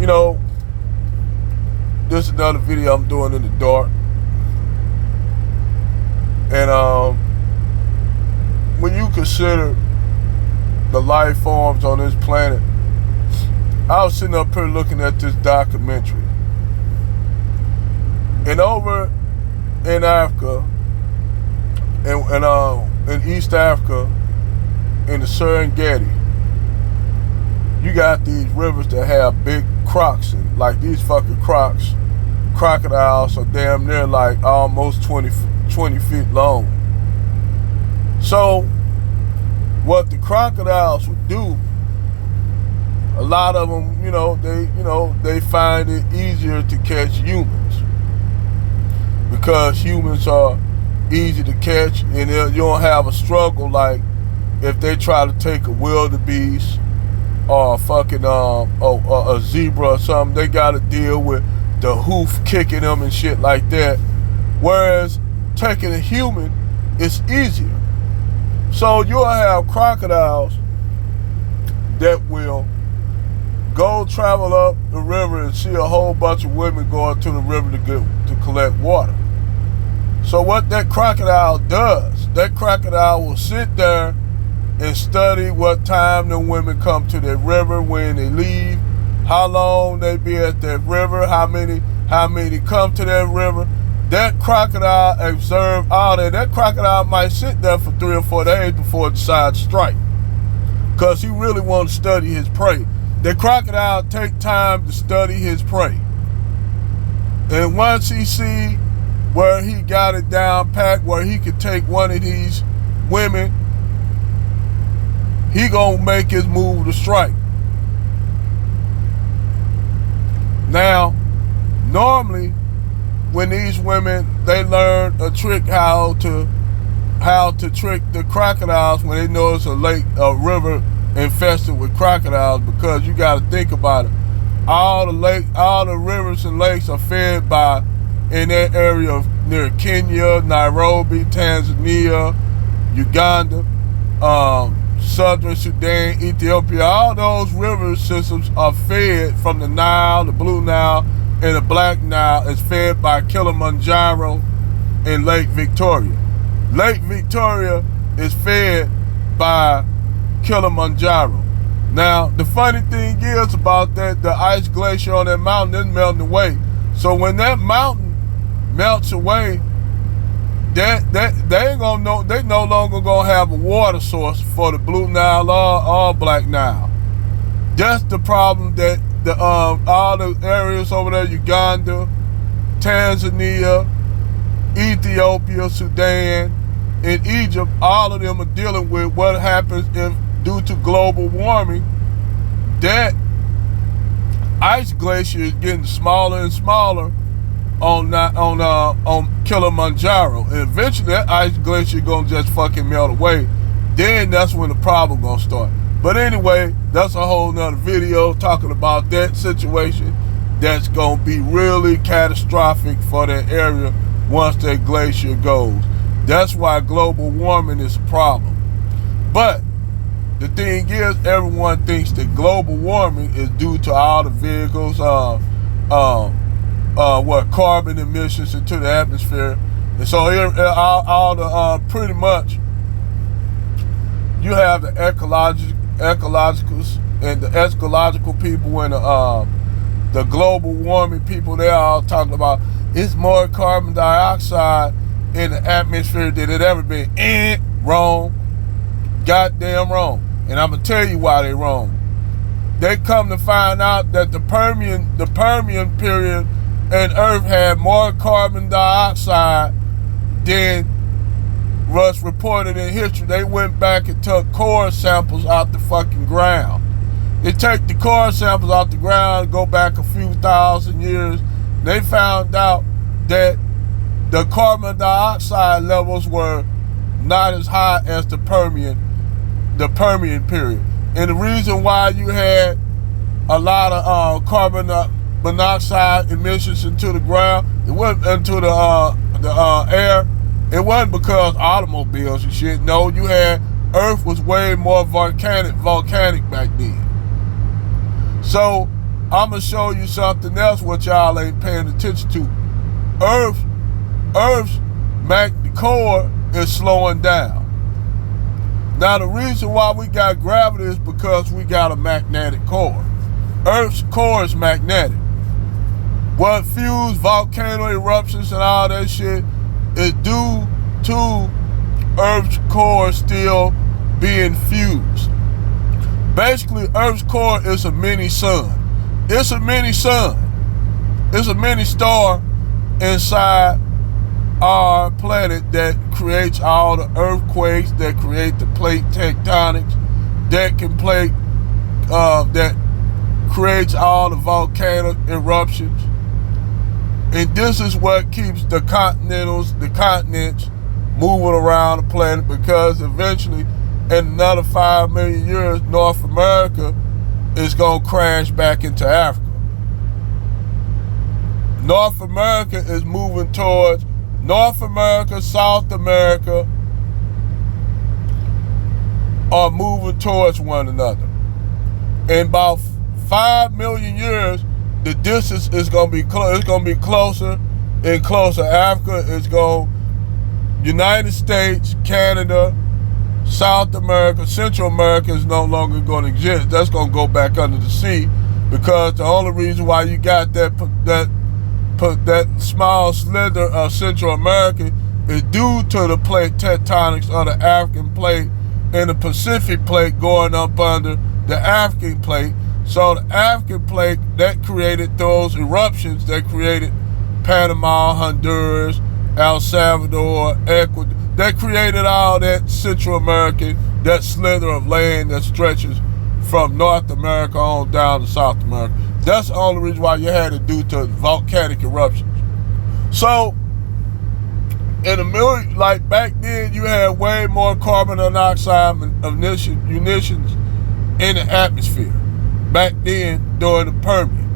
you know, this is another video I'm doing in the dark. And when you consider the life forms on this planet, I was sitting up here looking at this documentary. And over in Africa, in East Africa, in the Serengeti, you got these rivers that have big crocs in, like these fucking crocodiles are damn near like almost 20 feet long. So what the crocodiles would do, a lot of them, they find it easier to catch humans because humans are easy to catch, and you don't have a struggle like if they try to take a wildebeest or fucking a zebra or something. They got to deal with the hoof kicking them and shit like that. Whereas taking a human is easier. So you'll have crocodiles that will go travel up the river and see a whole bunch of women going to the river to collect water. So what that crocodile does, that crocodile will sit there and study what time the women come to that river, when they leave, how long they be at that river, how many come to that river. That crocodile observe all that. That crocodile might sit there for 3 or 4 days before it decides to strike, because he really wants to study his prey. The crocodile take time to study his prey. And once he see where he got it down packed, where he could take one of these women, he gonna make his move to strike. Now, normally, when these women, they learn a trick how to trick the crocodiles when they know it's a river infested with crocodiles, because you got to think about it. All the rivers and lakes are fed by, in that area near Kenya, Nairobi, Tanzania, Uganda, Southern Sudan, Ethiopia. All those river systems are fed from the Nile, the Blue Nile, and the Black Nile is fed by Kilimanjaro and Lake Victoria. Lake Victoria is fed by Kilimanjaro. Now, the funny thing is about that, the ice glacier on that mountain is melting away. So when that mountain melts away, they no longer gonna have a water source for the Blue Nile or Black Nile. That's the problem that all the areas over there, Uganda, Tanzania, Ethiopia, Sudan, and Egypt, all of them are dealing with what happens if, due to global warming, that ice glacier is getting smaller and smaller on Kilimanjaro, and eventually that ice glacier gonna just fucking melt away. Then that's when the problem gonna start. But anyway, that's a whole nother video talking about that situation that's gonna be really catastrophic for that area once that glacier goes. That's why global warming is a problem. But the thing is, everyone thinks that global warming is due to all the vehicles, carbon emissions into the atmosphere. And so here, all the pretty much, you have the ecologicals and the ecological people and the global warming people. They're all talking about it's more carbon dioxide in the atmosphere than it ever been. Wrong. Goddamn wrong. And I'm gonna tell you why they're wrong. They come to find out that the Permian period and Earth had more carbon dioxide than was reported in history. They went back and took core samples out the fucking ground. They take the core samples out the ground, go back a few thousand years. They found out that the carbon dioxide levels were not as high as the Permian period. And the reason why you had a lot of carbon monoxide emissions into the ground, it wasn't into the air. It wasn't because automobiles and shit. No, you had, Earth was way more volcanic back then. So I'm gonna show you something else what y'all ain't paying attention to. Earth's magnetic core is slowing down. Now the reason why we got gravity is because we got a magnetic core. Earth's core is magnetic. What fuels volcano eruptions and all that shit is due to Earth's core still being fused. Basically, Earth's core is a mini sun. It's a mini sun. It's a mini star inside our planet that creates all the earthquakes, that create the plate tectonics, that creates all the volcanic eruptions. And this is what keeps the continents moving around the planet, because eventually, in another 5 million years, North America is going to crash back into Africa. North America is moving towards North America, South America are moving towards one another. In about 5 million years, the distance is going to be it's going to be closer and closer. Africa is going, United States, Canada, South America, Central America is no longer going to exist. That's going to go back under the sea, because the only reason why you got that small slither of Central America is due to the plate tectonics of the African plate and the Pacific plate going up under the African plate. So the African plate, that created those eruptions that created Panama, Honduras, El Salvador, Ecuador. That created all that Central American, that slither of land that stretches from North America on down to South America. That's the only reason why you had it due to volcanic eruptions. So, like back then, you had way more carbon dioxide emissions in the atmosphere. Back then, during the Permian.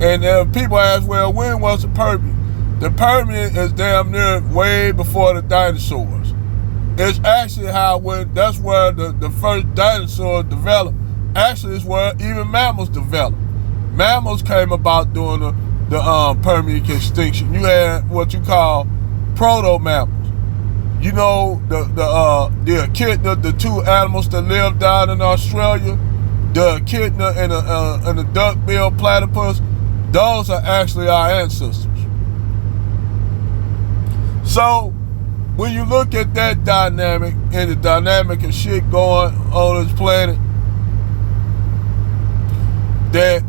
And people ask, well, when was the Permian? The Permian is damn near way before the dinosaurs. It's actually that's where the first dinosaurs developed. Actually, it's where even mammals developed. Mammals came about during the Permian extinction. You had what you call proto-mammals. You know, the echidna, the two animals that live down in Australia, the echidna and the duck-billed platypus, those are actually our ancestors. So, when you look at that dynamic and the dynamic of shit going on this planet, that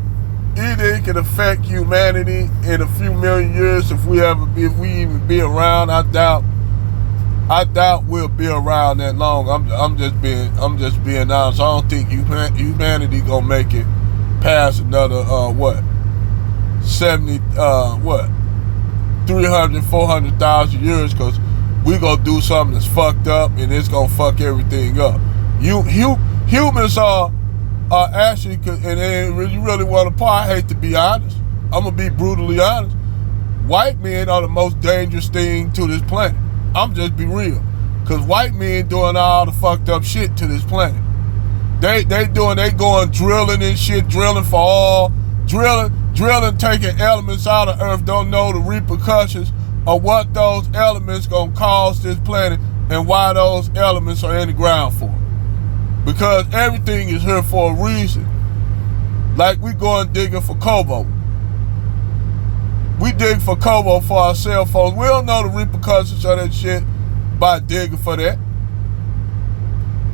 either it can affect humanity in a few million years if we even be around. I doubt we'll be around that long. I'm just being honest. I don't think humanity gonna make it past another 300, 400,000 years, because we gonna do something that's fucked up and it's gonna fuck everything up. Humans are actually, and you really want to I hate to be honest, I'm gonna be brutally honest, white men are the most dangerous thing to this planet. I'm just be real, because white men doing all the fucked up shit to this planet. They going drilling and shit, drilling, taking elements out of Earth, don't know the repercussions of what those elements gonna cause this planet and why those elements are in the ground for. Because everything is here for a reason. Like we going digging for cobalt. We dig for cobalt for our cell phones. We don't know the repercussions of that shit by digging for that.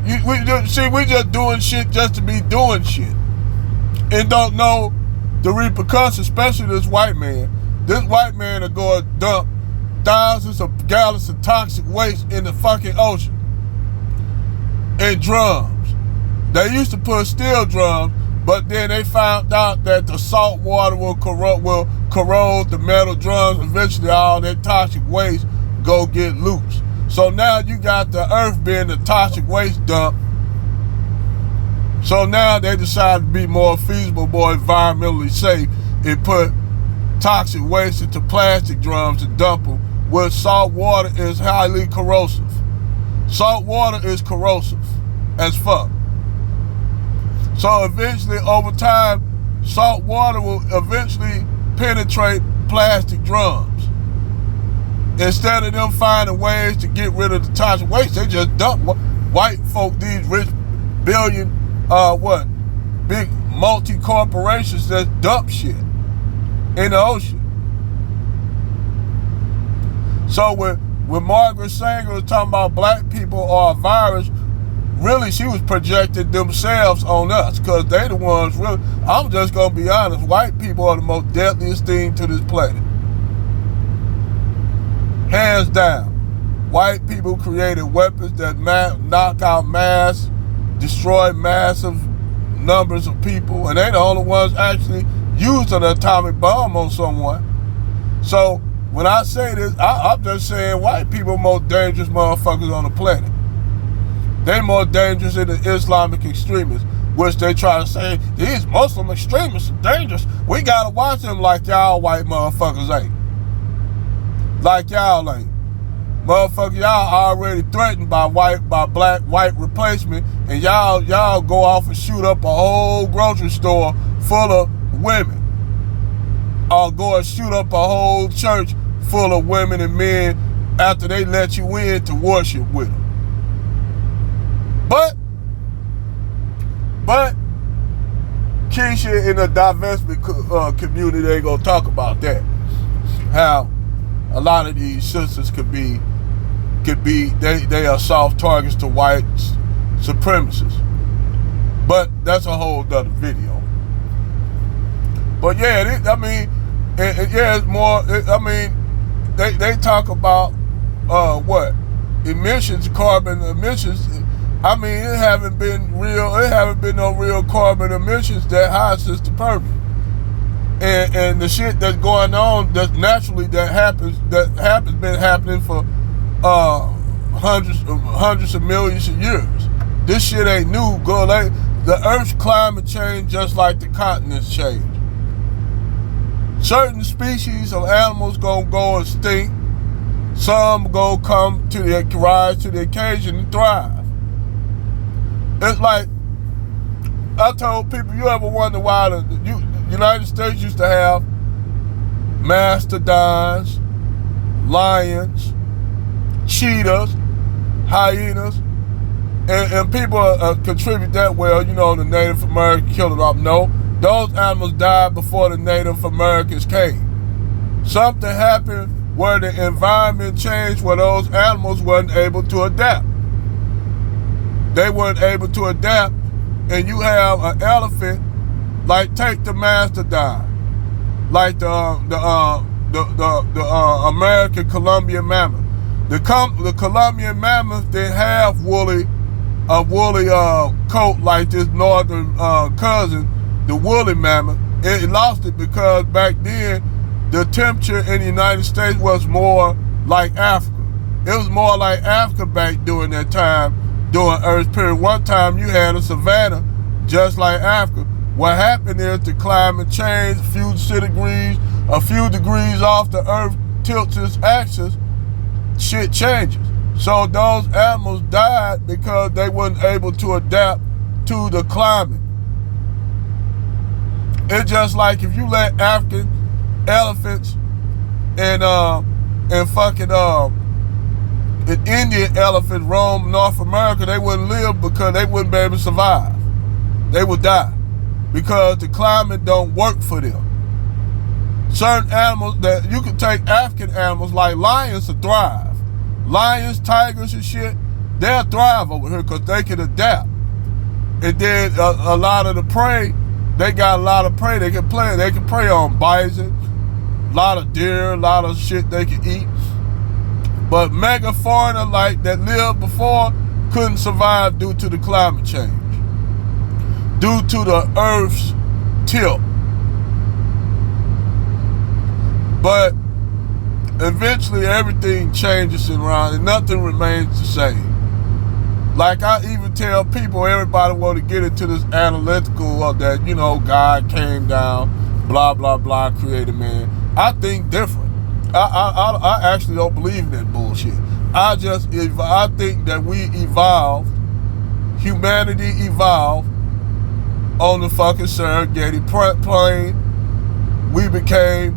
We just doing shit just to be doing shit. And don't know the repercussions, especially this white man. This white man are going to dump thousands of gallons of toxic waste in the fucking ocean. In drums. They used to put steel drums, but then they found out that the salt water will corrode the metal drums. Eventually all that toxic waste go get loose. So now you got the earth being the toxic waste dump. So now they decided to be more feasible, more environmentally safe, and put toxic waste into plastic drums and dump them, where salt water is highly corrosive. Salt water is corrosive as fuck. So eventually, over time, salt water will eventually penetrate plastic drums. Instead of them finding ways to get rid of the toxic waste, they just dump white folk, these rich billion, big multi-corporations that dump shit in the ocean. So when Margaret Sanger was talking about black people are a virus, really she was projecting themselves on us, because they the ones really, I'm just gonna be honest, white people are the most deadliest thing to this planet. Hands down. White people created weapons that knock out mass, destroy massive numbers of people, and they the only ones actually used an atomic bomb on someone. So when I say this, I'm just saying white people are the most dangerous motherfuckers on the planet. They're more dangerous than the Islamic extremists, which they try to say, these Muslim extremists are dangerous. We gotta watch them like y'all white motherfuckers ain't. Like y'all ain't. Motherfucker, y'all already threatened by black white replacement, and y'all go off and shoot up a whole grocery store full of women. Or go and shoot up a whole church full of women and men after they let you in to worship with them. But Keisha in the divestment community, they gonna talk about that. How a lot of these sisters could be they are soft targets to white supremacists. But that's a whole other video. But yeah, it's more. They talk about emissions, carbon emissions. It haven't been no real carbon emissions that high since the Permian. And the shit that's going on been happening for hundreds of millions of years. This shit ain't new, girl. The Earth's climate change just like the continents change. Certain species of animals gonna go extinct. Some gonna rise to the occasion and thrive. It's like, I told people, you ever wonder why the United States used to have mastodons, lions, cheetahs, hyenas, and people contribute that, well, the Native Americans killed them off. No, those animals died before the Native Americans came. Something happened where the environment changed, where those animals weren't able to adapt. They weren't able to adapt, and you have an elephant, like take the mastodon, like the American Columbian mammoth. The Columbian mammoth didn't have woolly coat like this northern cousin, the woolly mammoth. It lost it because back then the temperature in the United States was more like Africa. It was more like Africa back during that time, during Earth's period. One time you had a savanna just like Africa. What happened is the climate changed, a few degrees off the Earth tilts its axis, shit changes. So those animals died because they weren't able to adapt to the climate. It's just like if you let African elephants and Indian elephants roam North America, they wouldn't live because they wouldn't be able to survive. They would die because the climate don't work for them. Certain animals that you can take, African animals like lions to thrive. Lions, tigers and shit, they'll thrive over here because they can adapt. And then a lot of the prey, they got a lot of prey they can play. They can prey on bison, a lot of deer, a lot of shit they can eat. But megafauna like that lived before couldn't survive due to the climate change, due to the Earth's tilt. But eventually everything changes around and nothing remains the same. Like I even tell people, everybody want to get into this analytical of that, God came down, blah, blah, blah, created man. I think different. I actually don't believe in that bullshit. I think that we evolved, humanity evolved on the fucking Serengeti plain. We became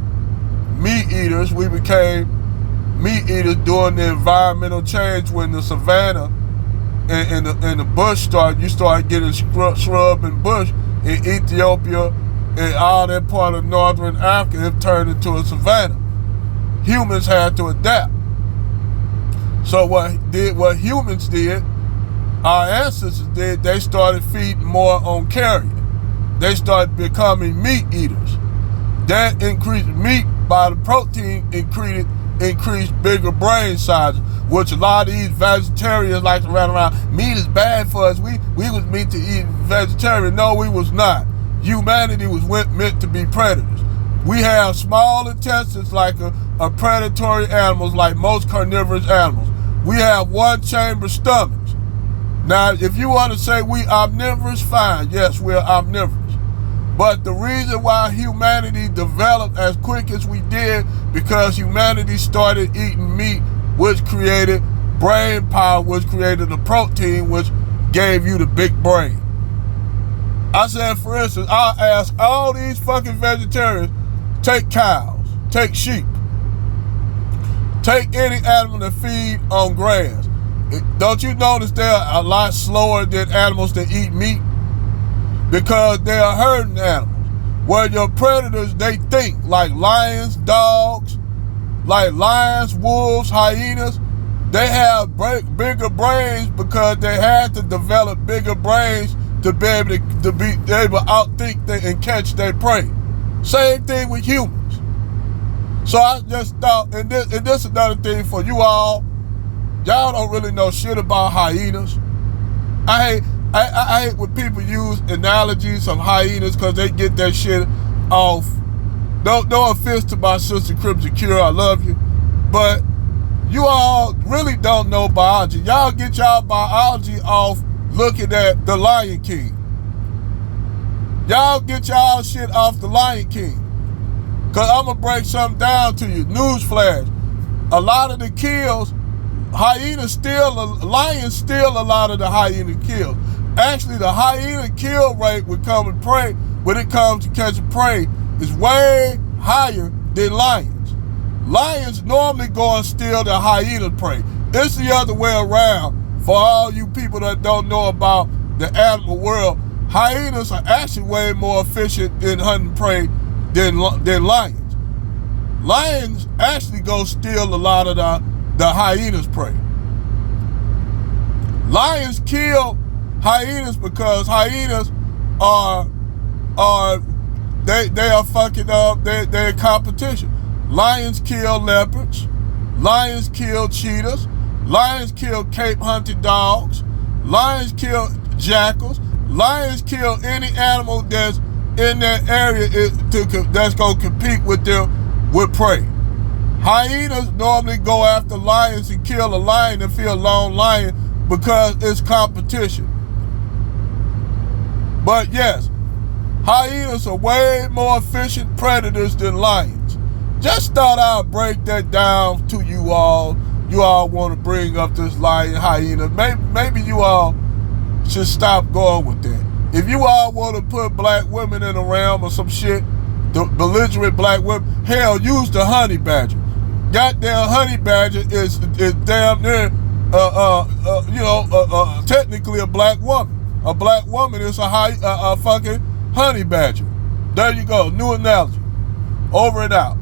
meat eaters. We became meat eaters during the environmental change when the savanna and the bush started. You started getting shrub and bush in Ethiopia and all that part of northern Africa. It turned into a savanna. Humans had to adapt. So what humans did, our ancestors did, they started feeding more on carrion. They started becoming meat eaters. That increased meat by the protein, increased bigger brain sizes, which a lot of these vegetarians like to run around. Meat is bad for us. We was meant to eat vegetarian. No, we was not. Humanity was meant to be predators. We have small intestines like a predatory animals, like most carnivorous animals. We have one chamber stomachs. Now, if you want to say we omnivorous, fine. Yes, we're omnivorous. But the reason why humanity developed as quick as we did, because humanity started eating meat, which created brain power, which created the protein, which gave you the big brain. I said, for instance, I'll ask all these fucking vegetarians, take cows, take sheep, take any animal that feed on grass. Don't you notice they're a lot slower than animals that eat meat? Because they are herding animals. Where your predators, they think, like lions, dogs, like lions, wolves, hyenas. They have bigger brains because they had to develop bigger brains to be able to be able to outthink and catch their prey. Same thing with humans. So I just thought, and this is another thing for you all. Y'all don't really know shit about hyenas. I hate when people use analogies of hyenas because they get that shit off. No offense to my sister Crimson Cure, I love you. But you all really don't know biology. Y'all get y'all biology off looking at The Lion King. Y'all get y'all shit off The Lion King. Because I'm going to break something down to you. Newsflash. A lot of the kills, lions steal a lot of the hyena kills. Actually, the hyena kill rate when it comes to catching prey is way higher than lions. Lions normally go and steal the hyena prey. It's the other way around. For all you people that don't know about the animal world, hyenas are actually way more efficient in hunting prey than lions. Lions actually go steal a lot of the hyenas' prey. Lions kill hyenas because hyenas they are fucking up. They're competition. Lions kill leopards. Lions kill cheetahs. Lions kill Cape hunted dogs. Lions kill jackals. Lions kill any animal that's in that area that's going to compete with them with prey. Hyenas normally go after lions and kill a lion and feel a lone lion because it's competition. But yes, hyenas are way more efficient predators than lions. Just thought I'd break that down to you all. You all want to bring up this lion, hyena. Maybe you all should stop going with that. If you all want to put black women in a realm or some shit, the belligerent black women, hell, use the honey badger. Goddamn honey badger is damn near, technically a black woman. A black woman is a fucking honey badger. There you go, new analogy. Over and out.